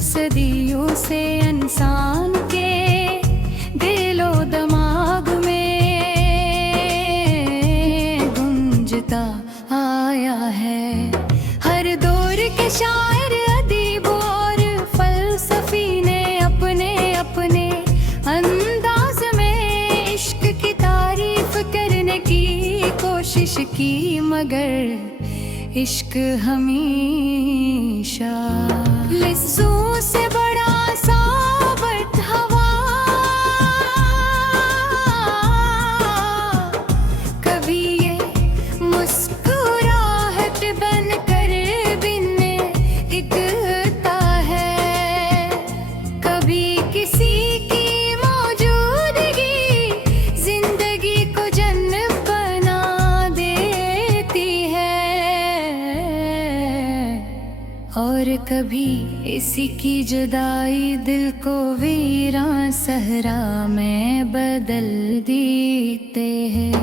सदियों से इंसान के दिलो दिमाग में गूंजता आया है। हर दौर के शायर, अदीब और फलसफी ने अपने अपने अंदाज में इश्क की तारीफ करने की कोशिश की, मगर इश्क हमेशा लिफ्ज़ों से बड़ा साबित हवा। कभी ये मुस्कुराहट बनकर बिन दिखता है, कभी किसी की मौजूदगी जिंदगी को जन्नत बना देती है, और कभी इसी की जुदाई दिल को वीरान सहरा में बदल देते हैं।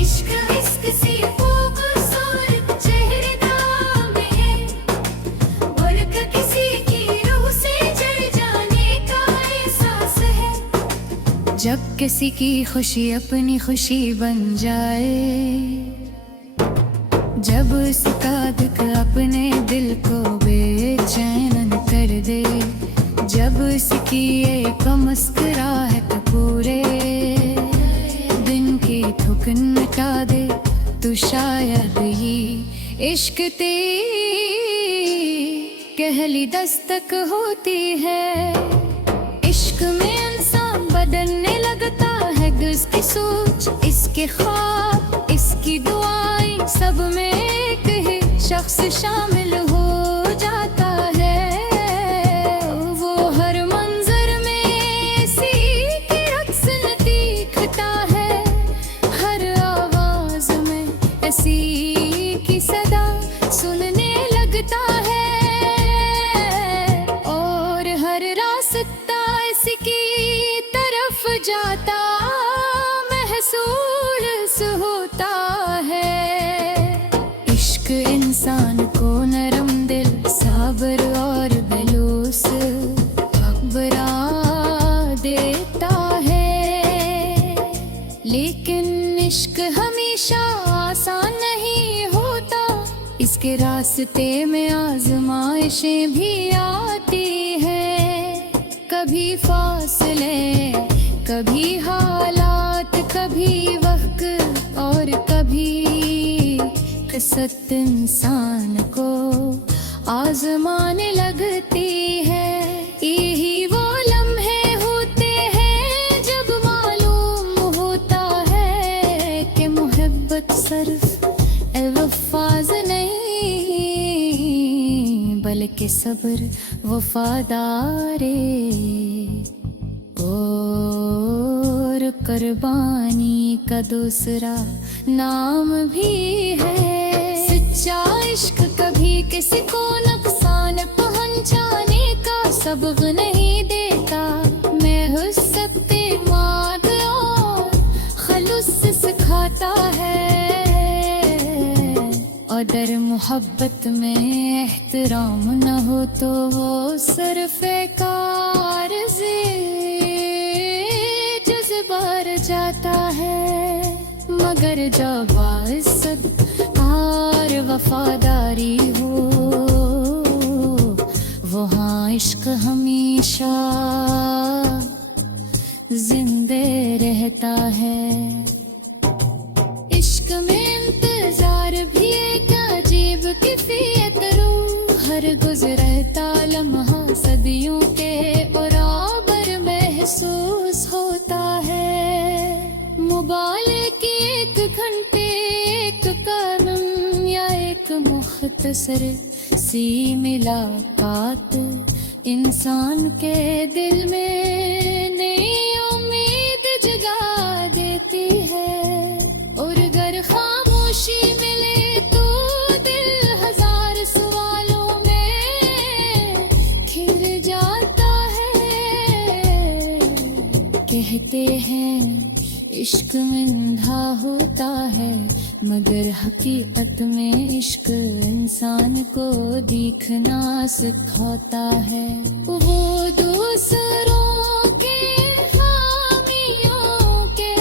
इश्क इश्क सी खूबसूरत चेहरे में है, मुल्क किसी की रूह से जल जाने का एहसास है। जब किसी की खुशी अपनी खुशी बन जाए, जब उसका दुख अपने दिल को बेचैन कर दे, जब उसकी एक मुस्कुराहट पूरे दिन की थकन मिटा दे, तो शायद ये इश्क तेरी पहली दस्तक होती है। इश्क में इंसान बदलने लगता है, उसकी सोच, इसके ख्वाब, इसकी दुआएं, सब में एक ही शख्स शामिल हो जाता है। वो हर मंजर में इसी की रक्स दिखता है, हर आवाज में इसी की सदा सुनने लगता है, और हर रास्ता इसकी तरफ जाता महसूस होता है। इश्क इंसान को नरम दिल, साबर और बलूस बरा देता है, लेकिन इश्क हमेशा आसान नहीं होता, इसके रास्ते में आजमाइशें भी आती हैं। कभी फासले, कभी हालात, कभी वक्त और कभी किस्मत इंसान को आजमाने लगती है। यही वो लम्हे होते हैं जब मालूम होता है कि मोहब्बत सिर्फ अल्फाज नहीं, बल्कि सब्र वफादारी और कुर्बानी का दूसरा नाम भी है। सच्चा इश्क कभी किसी को नुकसान पहुंचाने का सबक नहीं देता, महज़ इत्मीनान और खलूस सिखाता है। और दर मोहब्बत में एहतराम न हो तो वो सिर्फ एक जज्बार जाता है, मगर जब इज्जत और वफादारी हो, वहाँ इश्क हमेशा जिंदे रहता है। इश्क में इंतजार भी एक अजीब कैफियत, रूह हर गुजरता लम्हा सदियों के बराबर महसूस होता है। मुबाले की एक घंटे, एक कदम या एक मुख्तसर सी मुलाकात इंसान के दिल में नई उम्मीद जगा देती है। और अगर खामोशी मिले तो दिल हजार सवालों में घिर जाता है। कहते हैं इश्क में अंधा होता है, मगर हकीकत में इश्क इंसान को दिखना सिखाता है। वो दूसरों के खामियों के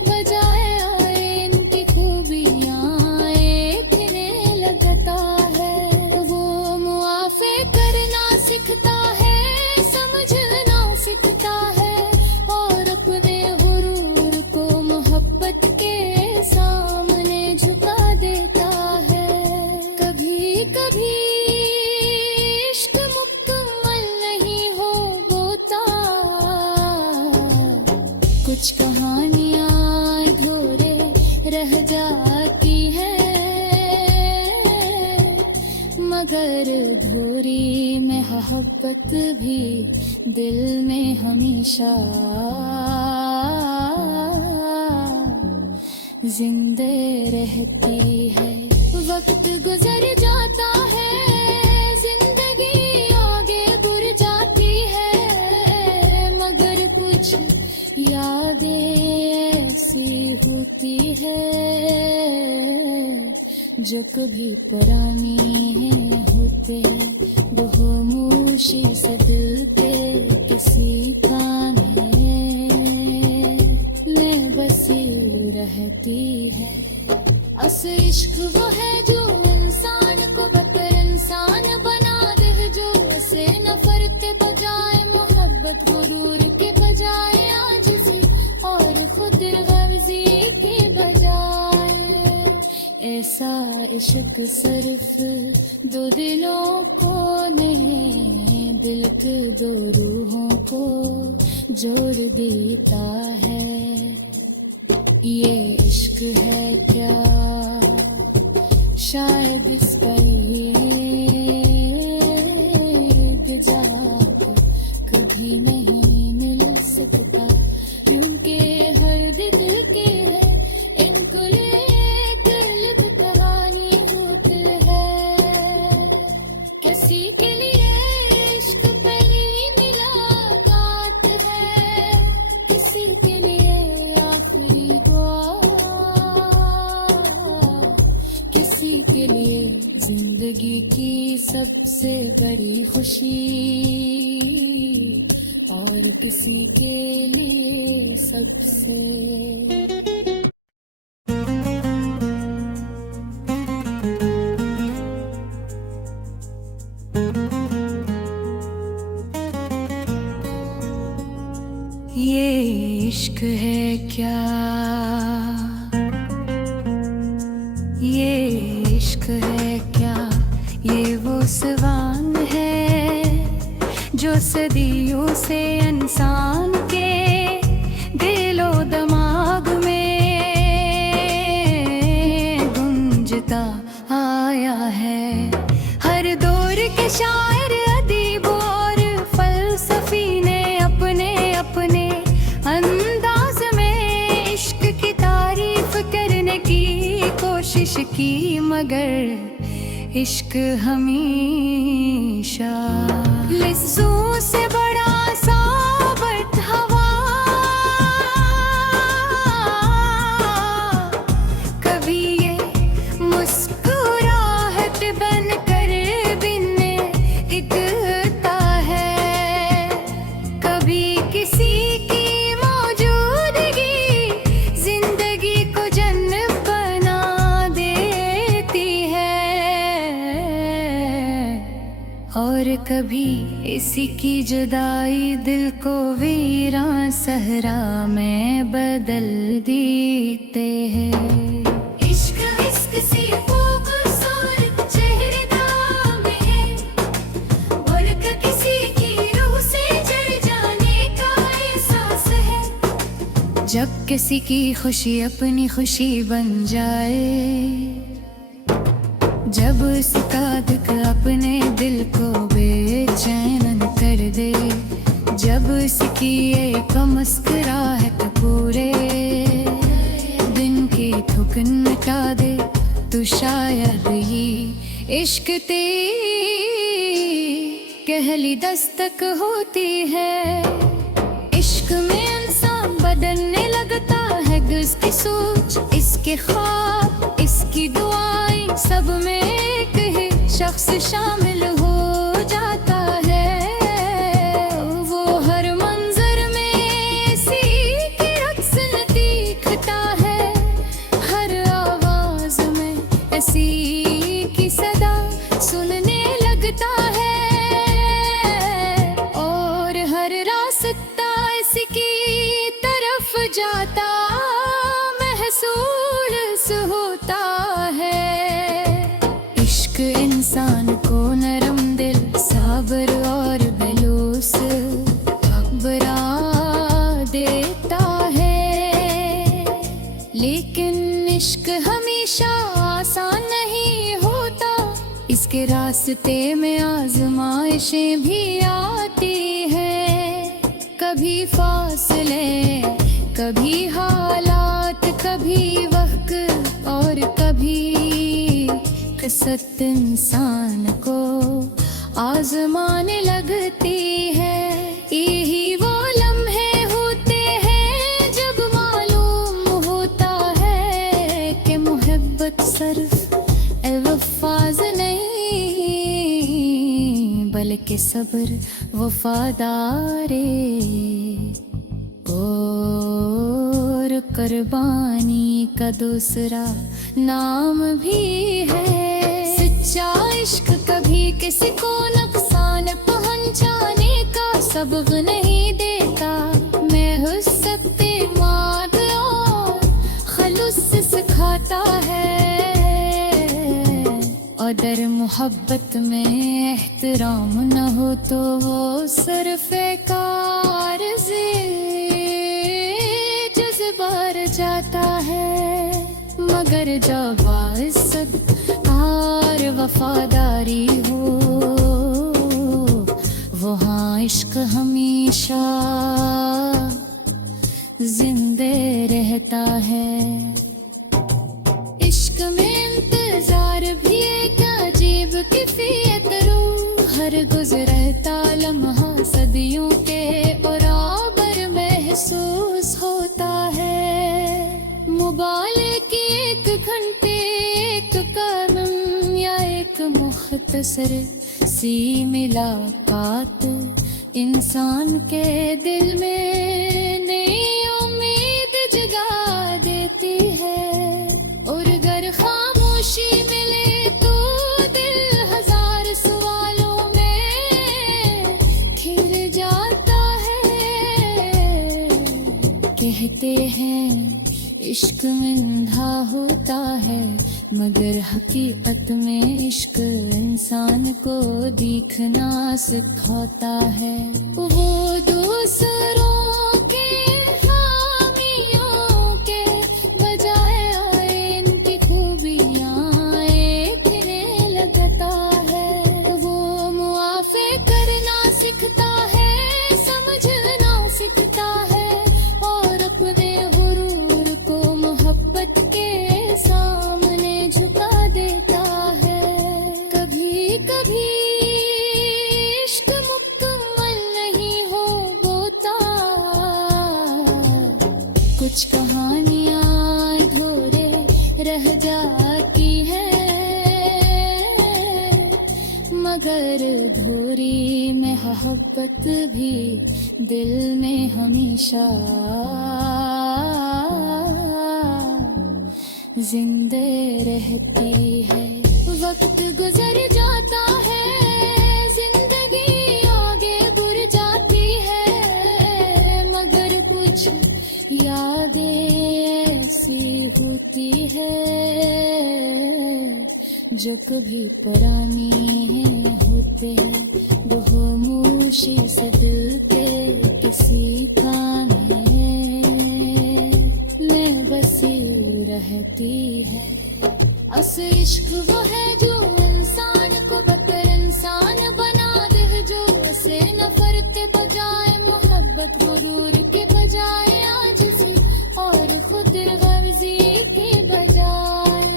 बजाय आए इनकी खूबियां देखने लगता है। वो मुआफ़े करना सीखता है, समझना सीखता है, और अपने गुरूर को मोहब्बत के सामने झुका देता है। कभी कभी इश्क मुकम्मल नहीं हो होता, कुछ कहानियां अधूरे रह जाती है, मगर अधूरी मोहब्बत भी दिल में हमेशा जिंदे रहती है। वक्त गुजर जाता है, जिंदगी आगे गुजर जाती है, मगर कुछ यादें ऐसी होती है जो कभी पुरानी होते, वो खामोशी से दिल के किसी खाने में बसी रहती है। अस इश्क वो है जो इंसान को बेहतर इंसान बना दे, जो उसे नफरत बजाय मोहब्बत गुरूर के बजाय आजिज़ी और खुद गर्जी के बजाय। ऐसा इश्क सिर्फ दो दिलों को ने, दिल के दो रूहों को जोड़ देता है। ये इश्क है क्या, शायद इसका ये इजाद कभी नहीं मिल सकता, क्योंकि हर दिल के है इनको लेकर कहानी होती है। किसी के लिए इश्क पहली मुलाकात है, किसी के लिए आखिरी दुआ, किसी के लिए जिंदगी की सबसे बड़ी खुशी, और किसी के लिए सबसे ये इश्क है क्या, ये इश्क है क्या, ये वो सवाल है जो सदियों से इंसान के दिलो दिमाग में गूंजता आया है। हर दौर के शायर अदीब और फलसफी ने अपने अपने अंदाज में इश्क की तारीफ करने की कोशिश की, मगर इश्क हमेशा लिस्सों से बड़ा साबित हवा, कभी ये मुस्कुराहट बन कर बिन दिखता है, कभी किसी की मौजूदगी जिंदगी को जन्नत बना देती है, और कभी इसी की जुदाई दिल को वीरान सहरा में बदल देते हैं। इश्क इश्क सी खूबसूरत चेहरे में है, और किसी की रूह से जड़ जाने का एहसास है। जब किसी की खुशी अपनी खुशी बन जाए, जब उसका दुख अपने दिल को बेचैन कर दे, जब उसकी एक मुस्कुराहट पूरे दिन की थकन मिटा दे, तो शायद ये इश्क तेरी पहली दस्तक होती है। इश्क में इंसान बदलने लगता है, इसकी सोच, इसके ख्वाब, इसकी दुआएं, सब में एक ही शख्स शामिल हो जाता है। वो हर मंजर में इसी की रक्स दिखता है, हर आवाज में ऐसी की सदा सुनने लगता है, और हर रास्ता इसकी तरफ जाता महसूस होता है। इश्क इंसान को नरम दिल, साबर और बलूस बरा देता है, लेकिन इश्क हमेशा आसान नहीं होता। इसके रास्ते में आजमाइशें भी आती है, कभी फासले, कभी हालात, कभी वक्त और कभी किस्मत इंसान को आजमाने लगती है। यही वो लम्हे होते हैं जब मालूम होता है कि मोहब्बत सिर्फ अल्फाज नहीं, बल्कि सब्र वफादारी और कुर्बानी का दूसरा नाम भी है। सच्चा इश्क कभी किसी को नुकसान पहुंचाने का सबक नहीं देता, महज़ इत्मीनान और खलूस सिखाता है। और दर मोहब्बत में एहतराम न हो तो वो सिर्फ एक आरज़ी जज़्बार जाता है, मगर जब इज़्ज़त और वफादारी हो वहाँ इश्क हमेशा जिंदे रहता है। इश्क में इंतजार भी एक अजीब कैफियत, रूह हर गुजरता लम्हा सदियों के बराबर महसूस होता है। मुबाले की एक घंटे, एक कदम या एक मुख्तसर सी मुलाकात इंसान के दिल में नई उम्मीद जगा देती है। और अगर खामोशी मिले तो दिल हजार सवालों में खिल जाता है। कहते हैं इश्क मिंधा होता है, मगर हकीकत में इश्क इंसान को दिखना सिखाता है। वो दूसरों के खामियों के बजाय इनकी खूबियाँ देखने लगता है। वो मुआफ़े करना सीखता है, समझना सीखता है, और अपने गुरूर को मोहब्बत के सामने झुका देता है। कभी कभी इश्क मुकम्मल नहीं हो होता, कुछ कहानियाँ अधूरे रह जाती हैं, मगर अधूरी मोहब्बत भी दिल में हमेशा जिंदे रहती है। वक्त गुजर जाता है, जिंदगी आगे गुर जाती है, मगर कुछ यादें ऐसी होती है जो कभी पुरानी हैं होते हैं। खामोशी से दिल के किसी खाने में बसी रहती है। अस इश्क वो है जो इंसान को बदतर इंसान बना दे, जो उसे नफरत बजाए मोहब्बत गुरूर के बजाए आजिज़ी और खुद गर्जी के बजाय।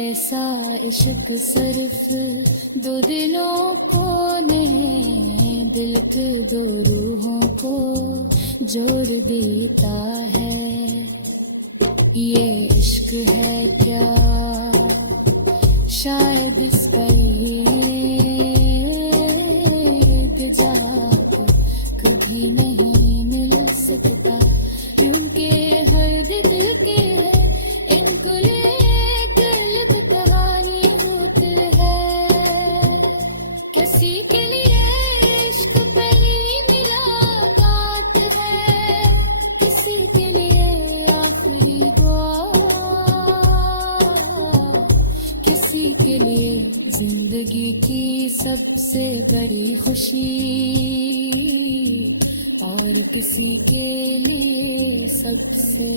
ऐसा इश्क सिर्फ दो दिलों को ने दिल के दो रूहों को जोड़ देता है। ये इश्क है क्या, शायद इसका ये जवाब कभी नहीं मिल सकता। क्योंकि हर दिल के है इनको लेकर लिख कहानी होती है। किसी के लिए इश्क पहली मुलाकात है, किसी के लिए आखिरी दुआ, किसी के लिए जिंदगी की सबसे बड़ी खुशी, और किसी के लिए सबसे